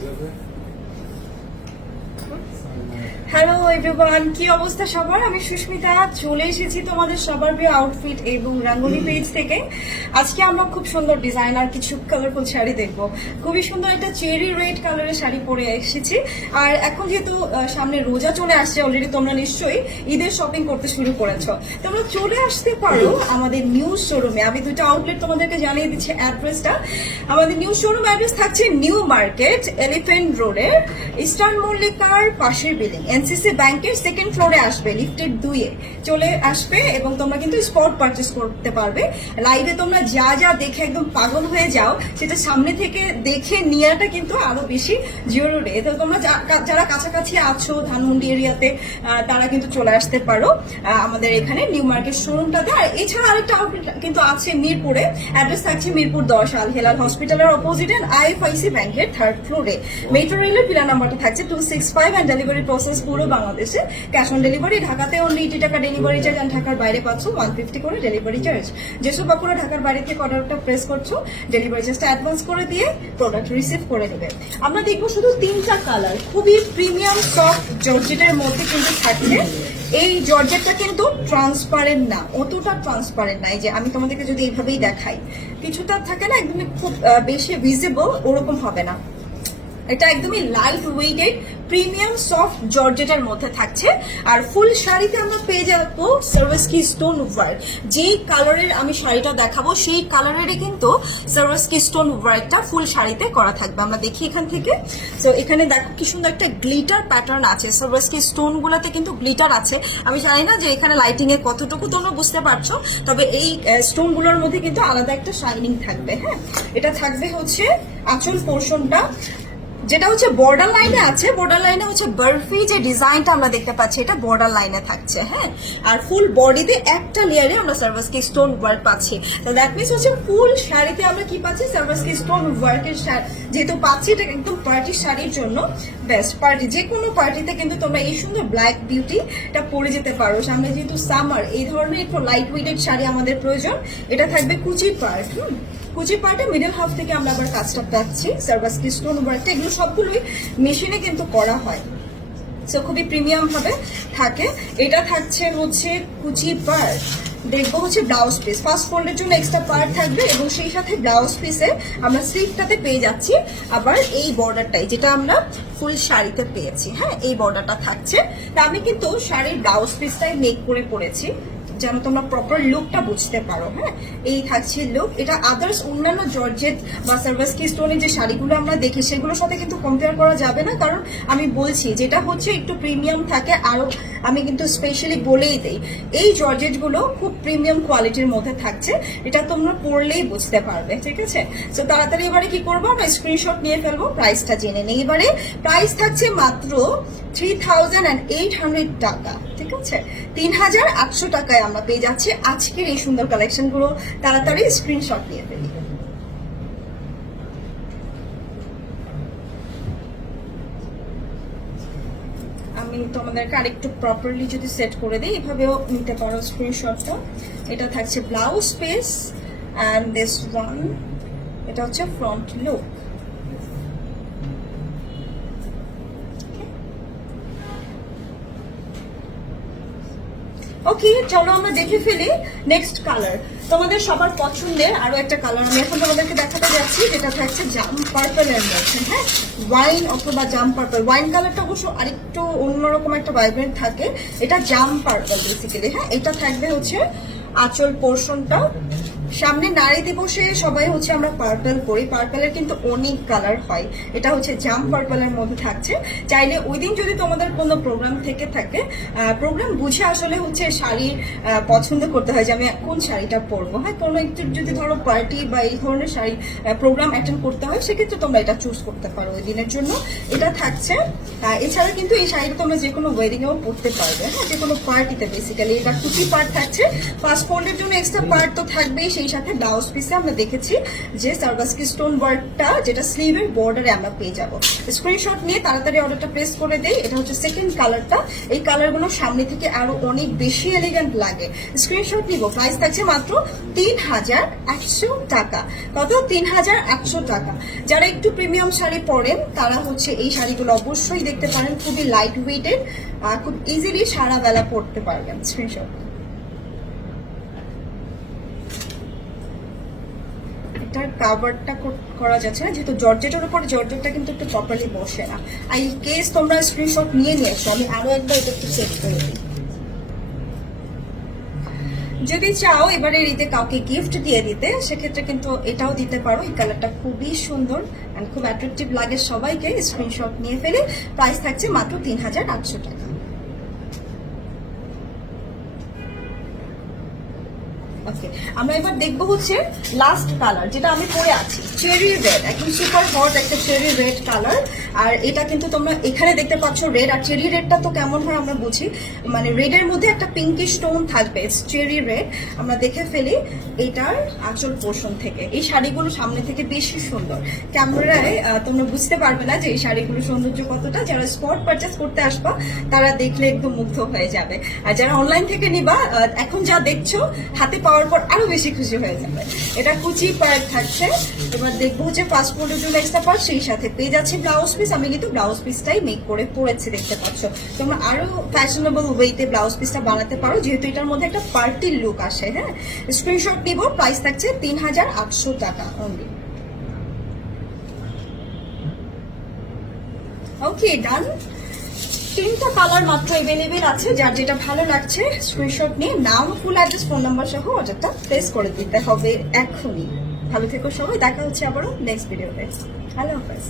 Sırada. Hello everyone কি অবস্থা সবার? আমি সুস্মিতা চলে এসেছি তোমাদের সবার প্রিয় আউটফিট এবং রাঙ্গলি পেজ থেকে। আজকে আমরা খুব সুন্দর ডিজাইনার কিছু কালারফুল শাড়ি দেখব। খুবই সুন্দর একটা চেরি রেড কালারের শাড়ি পরে এসেছি। আর এখন যেহেতু সামনে রোজা চলে আসছে অলরেডি তোমরা নিশ্চয়ই ঈদের শপিং করতে শুরু করেছ। তোমরা চলে আসতে পারো আমাদের নিউ শোরুমে আমি দুটো আউটলেট তোমাদেরকে জানিয়ে দিচ্ছি অ্যাড্রেসটা আমাদের নিউ শোরুম অ্যাড্রেস থাকছে নিউ মার্কেট এলিফেন্ট রোডের ইস্টার্ন মল্লিকার পাশের বিল্ডিং এনসিসি ব্যাংকের সেকেন্ড ফ্লোরে আসবে লিফটের দুইয়ে। চলে আসবে এবং তোমরা কিন্তু স্পট পারচেস করতে পারবে। লাইভে তোমরা যা যা দেখে একদম পাগল হয়ে যাও, সেটা সামনে থেকে দেখে নেওয়াটা কিন্তু আরও বেশি জরুরি। তো তোমরা যারা কাছাকাছি আছো ধানমন্ডি এরিয়াতে তারা কিন্তু চলে আসতে পারো আমাদের এখানে নিউ মার্কেট শোরুমটাতে আর এছাড়া আরেকটা কিন্তু আছে মিরপুরে। অ্যাড্রেস থাকছে মিরপুর দশ আল হেলাল হসপিটালের অপোজিট এন্ড আইএফআইসি ব্যাংকের থার্ড ফ্লোরে মেট্রো রেলের পিলার নাম্বারটা থাকছে two six five and delivery process পুরো বাংলাদেশে। ক্যাশ অন ডেলিভারি ঢাকাতে অনলি এইটি টাকা ডেলিভারি চার্জ অ্যান্ড ঢাকার বাইরে পাচ্ছ ওয়ান ফিফটি করে ডেলিভারি চার্জ যেসব বাঁকুড়া ঢাকার বাইরে থেকে অর্ডারটা প্রেস করছ ডেলিভারি চার্জটা অ্যাডভান্স করে দিয়ে প্রোডাক্ট রিসিভ করে দেবে। আমরা দেখব শুধু তিনটা কালার খুবই প্রিমিয়াম সফট জর্জেটের মধ্যে কিন্তু থাকছে। এই জর্জেটটা কিন্তু ট্রান্সপারেন্ট না, অতটা ট্রান্সপারেন্ট না। এই যে আমি তোমাদেরকে যদি এইভাবেই দেখাই, কিছুটা থাকে না একদমই খুব বেশি ভিজিবল ওরকম হবে না। এটা একদমই লাইট ওয়েটেড প্রিমিয়াম সফট জর্জেটের মধ্যে থাকছে। আর ফুল শাড়িতে আমরা পেয়ে যাব সার্ভিসকি স্টোন ওয়ার্ক যেই কালারের আমি শাড়িটা দেখাবো, সেই কালারেরই কিন্তু সার্ভিসকি স্টোন ওয়ার্কটা ফুল শাড়িতে করা থাকবে। আমরা দেখি এখান থেকে। তো এখানে দেখো কি সুন্দর একটা গ্লিটার প্যাটার্ন আছে। সার্ভিসকি স্টোন গুলাতে কিন্তু গ্লিটার আছে। আমি জানি না যে এখানে লাইটিং এ কতটুকু, তোমরা বুঝতে পারছ। তবে এই স্টোনগুলোর মধ্যে কিন্তু আলাদা একটা শাইনিং থাকবে হ্যাঁ? এটা থাকবে হচ্ছে আঁচল পোর্শনটা যেটা হচ্ছে বর্ডার লাইনে আছে বর্ডার লাইনে হচ্ছে বরফি যে ডিজাইনটা আমরা দেখতে পাচ্ছি, এটা বর্ডার লাইনে থাকছে হ্যাঁ? আর ফুল বডিতে একটা লেয়ারে আমরা সার্ভাসকি স্টোন ওয়ার্ক পাচ্ছি। দ্যাট মিনস হচ্ছে ফুল শাড়িতে আমরা কি পাচ্ছি? সার্ভাসকি স্টোন ওয়ার্কের শাড়ি। যেহেতু পাচ্ছি, এটা একদম পার্টি শাড়ির জন্য বেস্ট পার্টি যে কোনো পার্টিতে কিন্তু তোমরা এই সুন্দর ব্ল্যাক বিউটি এটা পরে যেতে পারো। সামনে যেহেতু সামার এই ধরনের একটু লাইট ওয়েটেড শাড়ি আমাদের প্রয়োজন। এটা থাকবে কুচি পার্ট হুম কুচি পার্টে মিডল হাফ থেকে আমরা আবার কাজটা পাচ্ছি সার্ভাস কি স্টোন ওয়ার্কটা এগুলো সবগুলোই মেশিনে কিন্তু করা হয়। সো খুবই প্রিমিয়াম ভাবে থাকে। এটা থাকছে হচ্ছে কুচি পার্ট দেখব হচ্ছে ব্লাউজ পিস ফার্স্ট ফোল্ডের জন্য এক্সট্রা পার্ট থাকবে এবং সেই সাথে ব্লাউজ পিসে আমরা স্লিভটাতে পেয়ে যাচ্ছি। আবার এই বর্ডারটাই যেটা আমরা ফুল শাড়িতে পেয়েছি হ্যাঁ? এই বর্ডারটা থাকছে। তা আমি কিন্তু শাড়ির ব্লাউজ পিসটাই মেক করে পড়েছি যেন তোমরা প্রপার লুকটা বুঝতে পারো হ্যাঁ? এই থাকছে লুক এটা আদার্স অন্যান্য জর্জেট বা সার্ভাসকি স্টোনের যে শাড়িগুলো আমরা দেখি, সেগুলোর সাথে কিন্তু কম্পেয়ার করা যাবে না। কারণ আমি বলছি, যেটা হচ্ছে একটু প্রিমিয়াম থাকে আরও আমি কিন্তু স্পেশালি বলেই দেই, এই জর্জেটগুলো খুব প্রিমিয়াম কোয়ালিটির মধ্যে থাকছে। এটা তোমরা পড়লেই বুঝতে পারবে, ঠিক আছে? তো তাড়াতাড়ি এবারে কি করব? আমরা স্ক্রিনশট নিয়ে ফেলব প্রাইসটা জেনে নেই। এবারে প্রাইস থাকছে মাত্র three thousand and eight hundred টাকা, ঠিক আছে? তিন হাজার আটশো টাকায় আমরা পেয়ে যাচ্ছি আজকের এই সুন্দর কালেকশনগুলো তাড়াতাড়ি স্ক্রিনশট নিয়ে ফেলি। আমি তোমাদেরকে আরেকটু প্রপারলি যদি সেট করে দিই, এভাবেও নিতে পারো স্ক্রিনশটটা এটা থাকছে blouse piece and this one এটা হচ্ছে ফ্রন্ট লুক ওকে চলো আমরা দেখে ফেলি নেক্সট কালার তোমাদের সবার পছন্দের আরও একটা কালার আমি এখন তোমাদেরকে দেখাতে যাচ্ছি, যেটা থাকছে জাম পার্পল এর মধ্যে হ্যাঁ? ওয়াইন অথবা জাম পার্পল ওয়াইন কালারটা অবশ্য আরেকটু অন্যরকম একটা ভাইব্রেন্ট থাকে। এটা জাম পার্পল বেসিক্যালি হ্যাঁ? এটা থাকবে হচ্ছে আঁচল পোর্শনটা সামনে নারী দিবসে সবাই হচ্ছে আমরা পার্পল করি পার্পলের কিন্তু অনেক কালার হয়। এটা হচ্ছে জাম পার্পলের মধ্যে থাকছে। চাইলে ওই দিন যদি তোমাদের কোনো প্রোগ্রাম থেকে থাকে প্রোগ্রাম বুঝে আসলে হচ্ছে শাড়ি পছন্দ করতে হয় যে আমি কোন শাড়িটা পরবো। হ্যাঁ কোনো একটু যদি ধরো পার্টি বা এই ধরনের শাড়ি প্রোগ্রাম অ্যাটেন্ড করতে হয়, সেক্ষেত্রে তোমরা এটা চুজ করতে পারো ওই দিনের জন্য। এটা থাকছে। এছাড়া কিন্তু এই শাড়িটা তোমরা যে কোনো ওয়েডিং এও পরতে পারবে। হ্যাঁ যে কোনো পার্টিতে বেসিক্যালি এটা কুচি পার্ট থাকছে। ফোল্ডের জন্য এক্সট্রা পার্ট তো থাকবেই, সেই সেই সাথে ব্লাউজ পিসে আমরা দেখেছি যে সার্ভাসকি স্টোন ওয়ার্কটা যেটা স্লিভের বর্ডারে আমরা পেয়ে যাব। স্ক্রিনশট নিয়ে তাড়াতাড়ি অর্ডারটা প্রেস করে দেই। এটা হচ্ছে সেকেন্ড কালারটা এই কালারগুলো সামনে থেকে আরও অনেক বেশি এলিগেন্ট লাগে। স্ক্রিনশট নিব। প্রাইস থাকছে মাত্র তিন হাজার একশো টাকা। কত? তিন হাজার একশো টাকা। যারা একটু প্রিমিয়াম শাড়ি পরেন, তারা হচ্ছে এই শাড়িগুলো অবশ্যই দেখতে পারেন। খুবই লাইট ওয়েটেড খুব ইজিলি সারা বেলা পরতে পারবেন। স্ক্রিনশট এটার কাভারটা করা যাচ্ছে না, যেহেতু জর্জেটের উপর জর্জেটটা কিন্তু একটু প্রপারলি বসে না। আর এই কেস তোমরা স্ক্রিনশট নিয়ে নিয়ে এসো আমি আরও একবার এটা একটু চেক করে দিই। যদি চাও এবারে ঈদে কাউকে গিফট দিয়ে দিতে, সেক্ষেত্রে কিন্তু এটাও দিতে পারো। এই কালারটা খুবই সুন্দর অ্যান্ড খুব অ্যাট্রাকটিভ লাগে সবাইকে স্ক্রিনশট নিয়ে ফেলে। প্রাইস থাকছে মাত্র তিন হাজার আটশো টাকা। আমরা এবার দেখব হচ্ছে লাস্ট কালার যেটা আমি পরে আছি। চেরি রেড একদম সুপার হট একটা চেরি রেড কালার আর এটা কিন্তু তোমরা এখানে দেখতে পাচ্ছ রেড আর চেরি রেডটা তো কেমন হয় আমরা বুঝি। মানে রেডের মধ্যে একটা পিঙ্কিশ টোন থাকবে চেরি রেড আমরা দেখে ফেলি এটার আঁচল পোর্শন থেকে। এই শাড়িগুলো সামনে থেকে বেশি সুন্দর। ক্যামেরায় তোমরা বুঝতে পারবে না যে এই শাড়িগুলো সৌন্দর্য কতটা। যারা স্পট পারচেস করতে আসবা, তারা দেখলে একদম মুগ্ধ হয়ে যাবে। আর যারা অনলাইন থেকে নিবা এখন যা দেখছ, হাতে পাওয়ার পর আরও বেশি খুশি হয়ে যাবে। এটা কুচি পার্ট থাকছে। এবার দেখব যে পাসপোর্টের জন্য এক্সট্রা পার্ট সেই সাথে পেয়ে যাচ্ছে ব্লাউজ পিস আমি কিন্তু ব্লাউজ পিসটাই মেক করে পরেছি, দেখতে পাচ্ছ। তোমরা আরও ফ্যাশনেবল ওয়েতে ব্লাউজ পিসটা বানাতে পারো, যেহেতু এটার মধ্যে একটা পার্টির লুক আসে হ্যাঁ? স্ক্রিনশট নিব প্রাইস থাকছে তিন হাজার আটশো টাকা অনলি ওকে ডান তিনটা কালার মাত্র এভেলেবেল আছে, যার যেটা ভালো লাগছে স্ক্রিনশট নিয়ে নাম ফুল অ্যাড্রেস ফোন নাম্বার সহ অর্ডারটা প্লেস করে দিতে হবে এখনই ভালো থেকো সবাই, দেখা হচ্ছে আবারও নেক্সট ভিডিওতে ভালো হাফেজ।